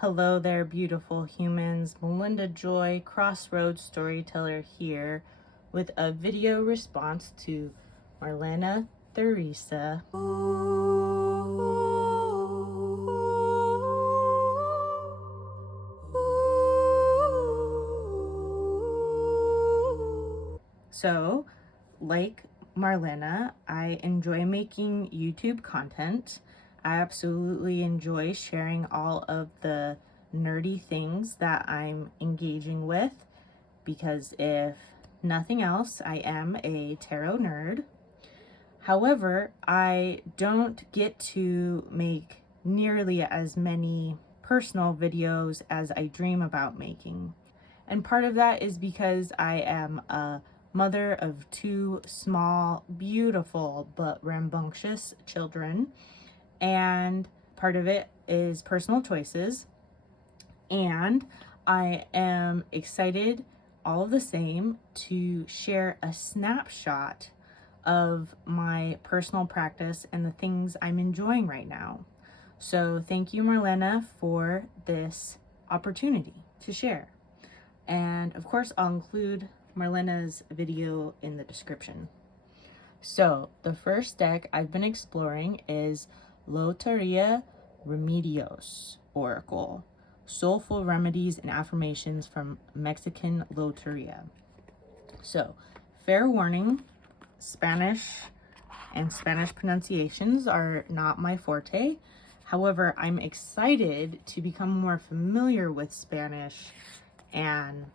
Hello there, beautiful humans. Melinda Joy, Crossroads Storyteller here with a video response to Marlene Theresa. So, like Marlene, I enjoy making YouTube content. I absolutely enjoy sharing all of the nerdy things that I'm engaging with because if nothing else, I am a tarot nerd. However, I don't get to make nearly as many personal videos as I dream about making. And part of that is because I am a mother of two small, beautiful, but rambunctious children. And part of it is personal choices. And I am excited all the same to share a snapshot of my personal practice and the things I'm enjoying right now. So thank you, Marlene, for this opportunity to share. And of course, I'll include Marlene's video in the description. So the first deck I've been exploring is Lotería Remedios Oracle, Soulful Remedies and Affirmations from Mexican Lotería. So, fair warning, Spanish and Spanish pronunciations are not my forte. However, I'm excited to become more familiar with Spanish and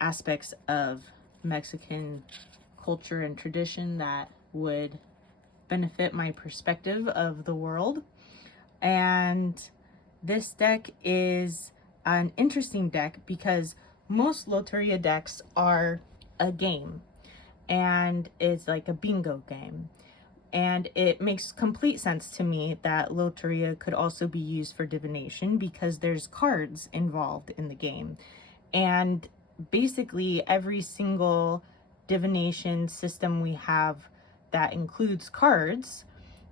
aspects of Mexican culture and tradition that would benefit my perspective of the world. And this deck is an interesting deck because most Loteria decks are a game and it's like a bingo game. And it makes complete sense to me that Loteria could also be used for divination because there's cards involved in the game. And basically every single divination system we have that includes cards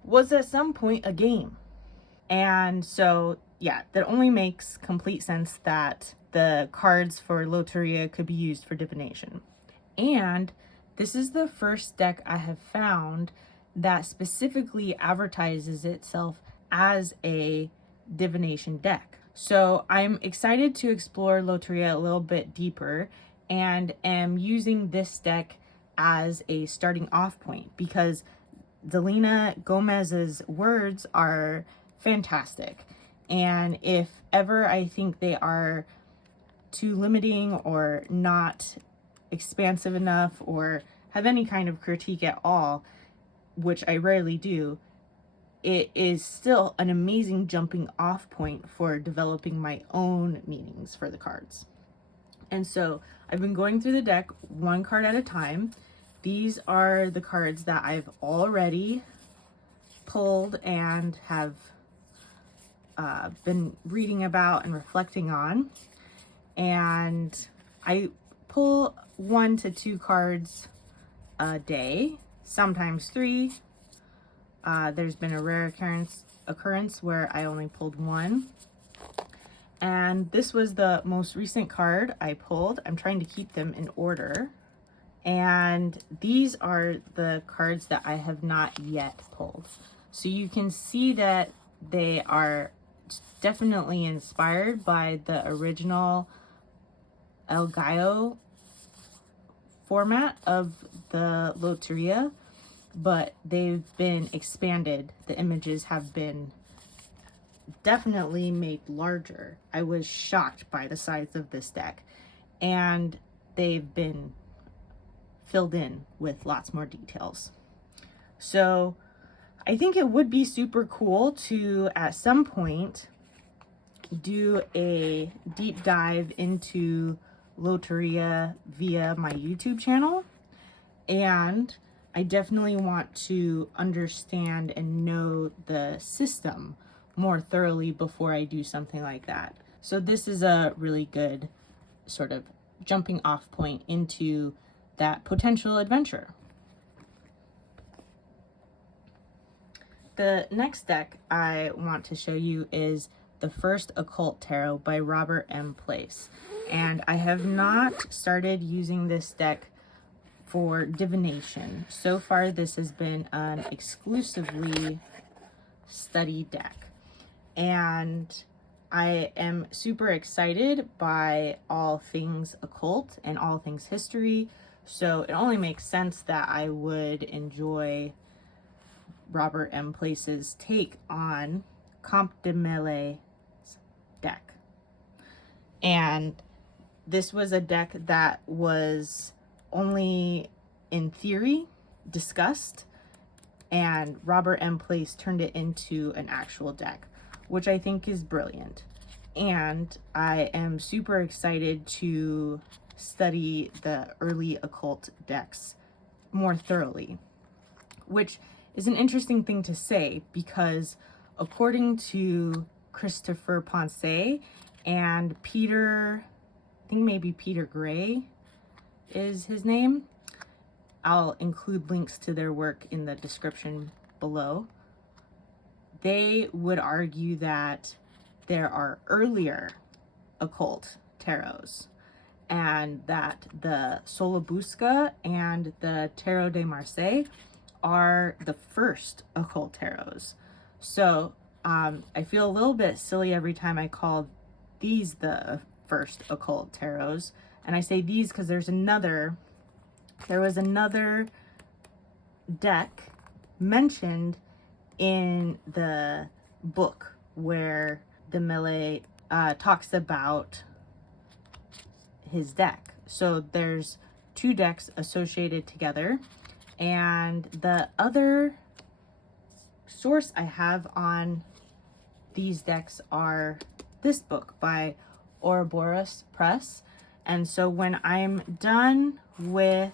was at some point a game. And so, yeah, that only makes complete sense that the cards for Loteria could be used for divination. And this is the first deck I have found that specifically advertises itself as a divination deck. So I'm excited to explore Loteria a little bit deeper and am using this deck as a starting off point because Xelena Gomez's words are fantastic. And if ever I think they are too limiting or not expansive enough or have any kind of critique at all, which I rarely do, it is still an amazing jumping off point for developing my own meanings for the cards. And so I've been going through the deck one card at a time. These are the cards that I've already pulled and have been reading about and reflecting on. And I pull 1 to 2 cards a day, sometimes 3. There's been a rare occurrence where I only pulled 1. And this was the most recent card I pulled. I'm trying to keep them in order. And these are the cards that I have not yet pulled. So you can see that they are definitely inspired by the original El Gallo format of the Loteria, but they've been expanded. The images have been definitely made larger. I was shocked by the size of this deck, and they've been filled in with lots more details. So I think it would be super cool to at some point do a deep dive into Loteria via my YouTube channel. And I definitely want to understand and know the system more thoroughly before I do something like that. So this is a really good sort of jumping off point into that potential adventure. The next deck I want to show you is the first Occult Tarot by Robert M. Place. And I have not started using this deck for divination. So far, this has been an exclusively study deck. And I am super excited by all things occult and all things history. So it only makes sense that I would enjoy Robert M. Place's take on Comte de Mellet's deck. And this was a deck that was only in theory discussed, and Robert M. Place turned it into an actual deck, which I think is brilliant. And I am super excited to study the early occult decks more thoroughly, which is an interesting thing to say because according to Christophe Poncet and Peter, I think maybe Peter Gray is his name. I'll include links to their work in the description below. They would argue that there are earlier occult tarots and that the Sola-Busca and the Tarot de Marseille are the first occult tarots. So I feel a little bit silly every time I call these the first occult tarots. And I say these because there was another deck mentioned in the book where the Mellet talks about his deck. So there's two decks associated together, and the other source I have on these decks are this book by Ouroboros Press. And so when I'm done with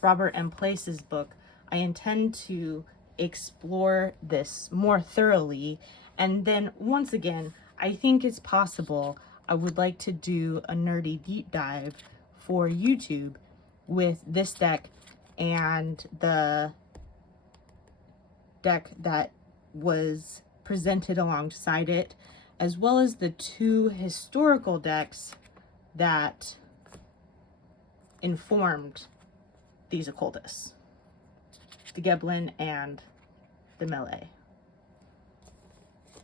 Robert M. Place's book, I intend to explore this more thoroughly. And then once again, I think it's possible I would like to do a nerdy deep dive for YouTube with this deck and the deck that was presented alongside it, as well as the two historical decks that informed these occultists, the Gebelin and the Mellet.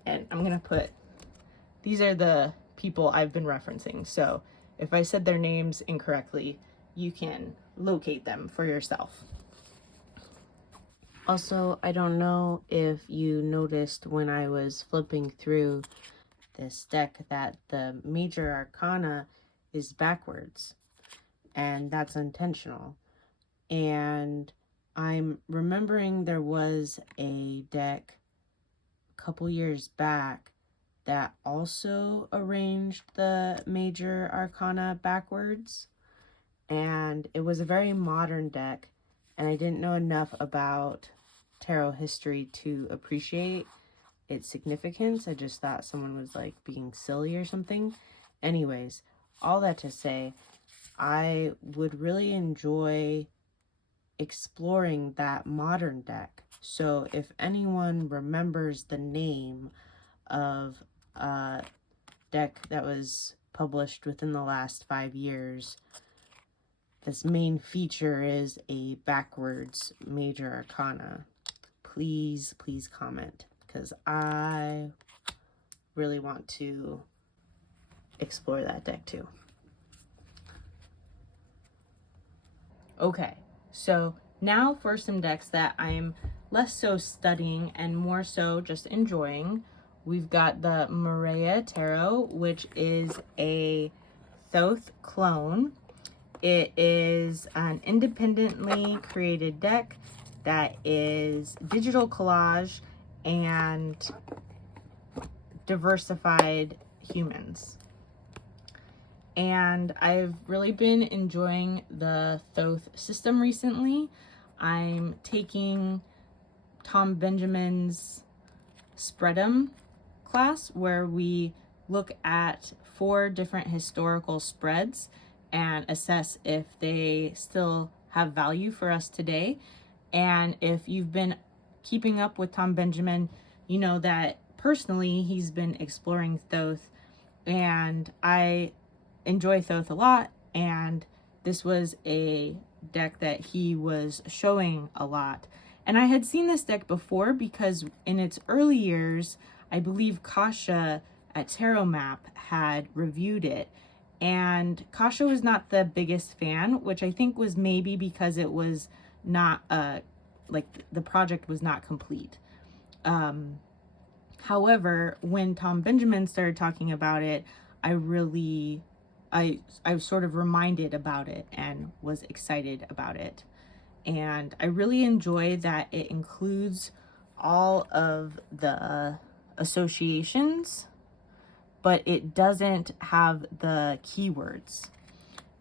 And I'm gonna put, these are the people I've been referencing, so if I said their names incorrectly, you can locate them for yourself. Also, I don't know if you noticed when I was flipping through this deck that the major arcana is backwards, and that's intentional. And I'm remembering there was a deck a couple years back that also arranged the major arcana backwards, and it was a very modern deck, and I didn't know enough about tarot history to appreciate its significance. I just thought someone was like being silly or something. Anyways, all that to say, I would really enjoy exploring that modern deck. So if anyone remembers the name of a deck that was published within the last 5 years, this main feature is a backwards major arcana, please comment, because I really want to explore that deck too. Okay, so now for some decks that I'm less so studying and more so just enjoying. We've got the Marea Tarot, which is a Thoth clone. It is an independently created deck that is digital collage and diversified humans. And I've really been enjoying the Thoth system recently. I'm taking Tom Benjamin's Spread'em class, where we look at 4 different historical spreads and assess if they still have value for us today. And if you've been keeping up with Tom Benjamin, you know that personally, he's been exploring Thoth, and I enjoy Thoth a lot, and this was a deck that he was showing a lot. And I had seen this deck before because in its early years, I believe Kasha at Tarot Map had reviewed it. And Kasha was not the biggest fan, which I think was maybe because it was not, like the project was not complete. However, when Tom Benjamin started talking about it, I was sort of reminded about it and was excited about it. And I really enjoy that it includes all of the associations, but it doesn't have the keywords.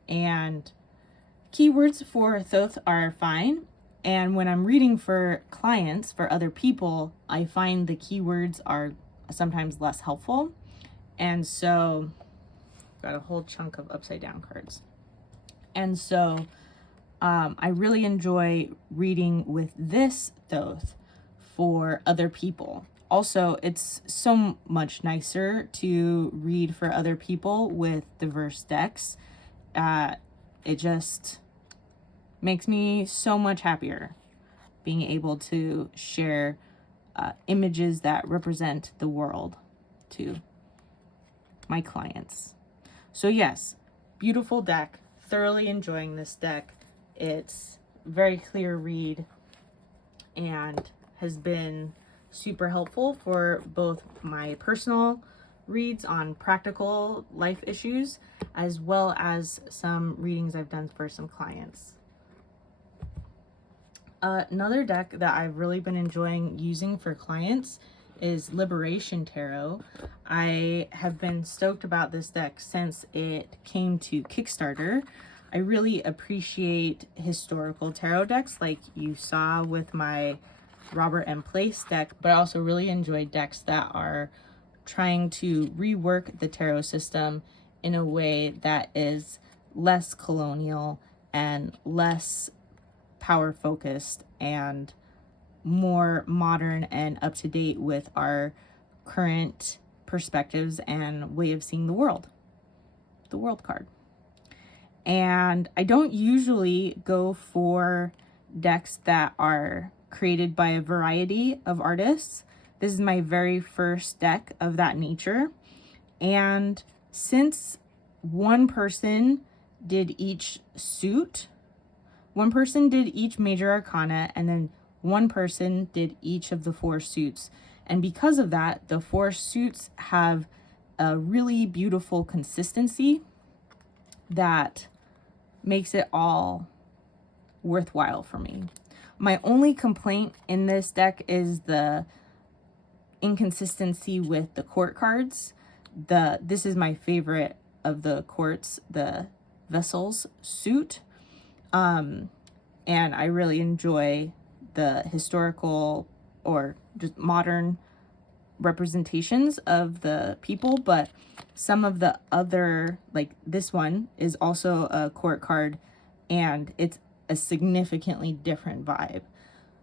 And keywords for Thoth are fine. And when I'm reading for clients, for other people, I find the keywords are sometimes less helpful. And so, got a whole chunk of upside down cards. And so, I really enjoy reading with this Thoth for other people. Also, it's so much nicer to read for other people with diverse decks. It just makes me so much happier being able to share images that represent the world to my clients. So yes, beautiful deck. Thoroughly enjoying this deck. It's very clear read and has been super helpful for both my personal reads on practical life issues as well as some readings I've done for some clients. Another deck that I've really been enjoying using for clients is Liberation Tarot. I have been stoked about this deck since it came to Kickstarter. I really appreciate historical tarot decks like you saw with my Robert M. Place deck, but I also really enjoy decks that are trying to rework the tarot system in a way that is less colonial and less power focused and more modern and up to date with our current perspectives and way of seeing the world. The World card. And I don't usually go for decks that are created by a variety of artists. This is my very first deck of that nature. And since one person did each suit, one person did each major arcana, and then one person did each of the 4 suits. And because of that, the 4 suits have a really beautiful consistency that makes it all worthwhile for me. My only complaint in this deck is the inconsistency with the court cards. This is my favorite of the courts, the Vessels suit. And I really enjoy the historical or just modern representations of the people, but some of the other, like this one is also a court card and it's a significantly different vibe.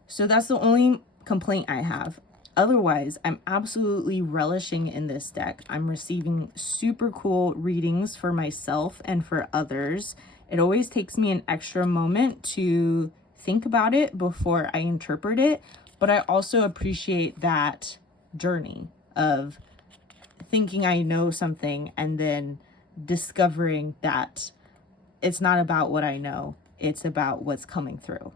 So that's the only complaint I have. Otherwise, I'm absolutely relishing in this deck. I'm receiving super cool readings for myself and for others. It always takes me an extra moment to think about it before I interpret it, but I also appreciate that journey of thinking I know something and then discovering that it's not about what I know, it's about what's coming through.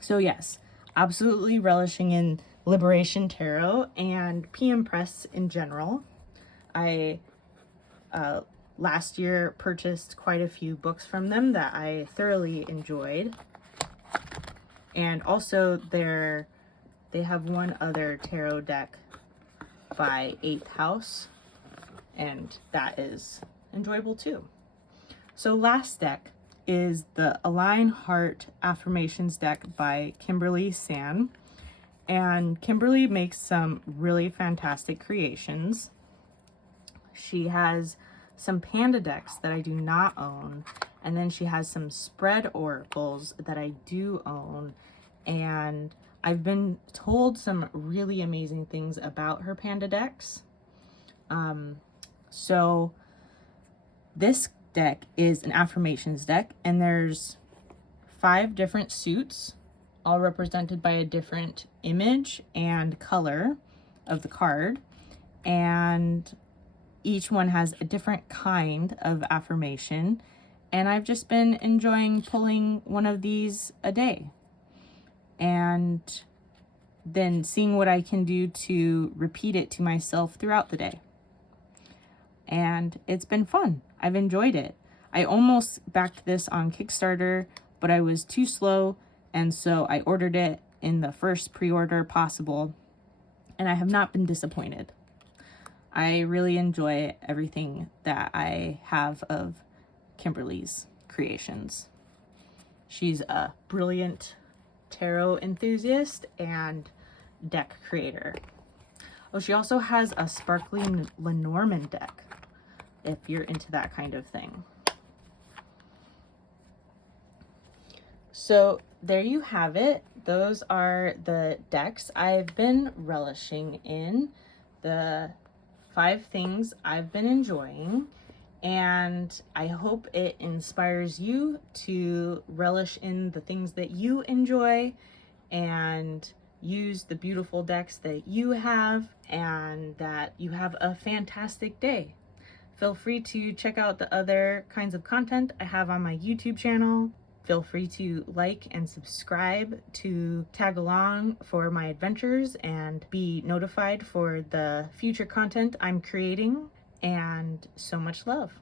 So yes, absolutely relishing in Liberation Tarot and PM Press in general. I last year purchased quite a few books from them that I thoroughly enjoyed. And also they have one other tarot deck by 8th House, and that is enjoyable too. So last deck is the Align Heart Affirmations deck by Kimberly Tsan. And Kimberly makes some really fantastic creations. She has some panda decks that I do not own, and then she has some spread oracles that I do own, and I've been told some really amazing things about her panda decks. So this deck is an affirmations deck, and there's 5 different suits, all represented by a different image and color of the card, and each one has a different kind of affirmation, and I've just been enjoying pulling one of these a day and then seeing what I can do to repeat it to myself throughout the day. And it's been fun. I've enjoyed it. I almost backed this on Kickstarter, but I was too slow, and so I ordered it in the first pre-order possible, and I have not been disappointed. I really enjoy everything that I have of Kimberly's creations. She's a brilliant tarot enthusiast and deck creator. Oh, she also has a sparkling Lenormand deck, if you're into that kind of thing. So there you have it. Those are the decks I've been relishing in, the 5 things I've been enjoying, and I hope it inspires you to relish in the things that you enjoy and use the beautiful decks that you have, and that you have a fantastic day. Feel free to check out the other kinds of content I have on my YouTube channel. Feel free to like and subscribe to tag along for my adventures and be notified for the future content I'm creating. And so much love.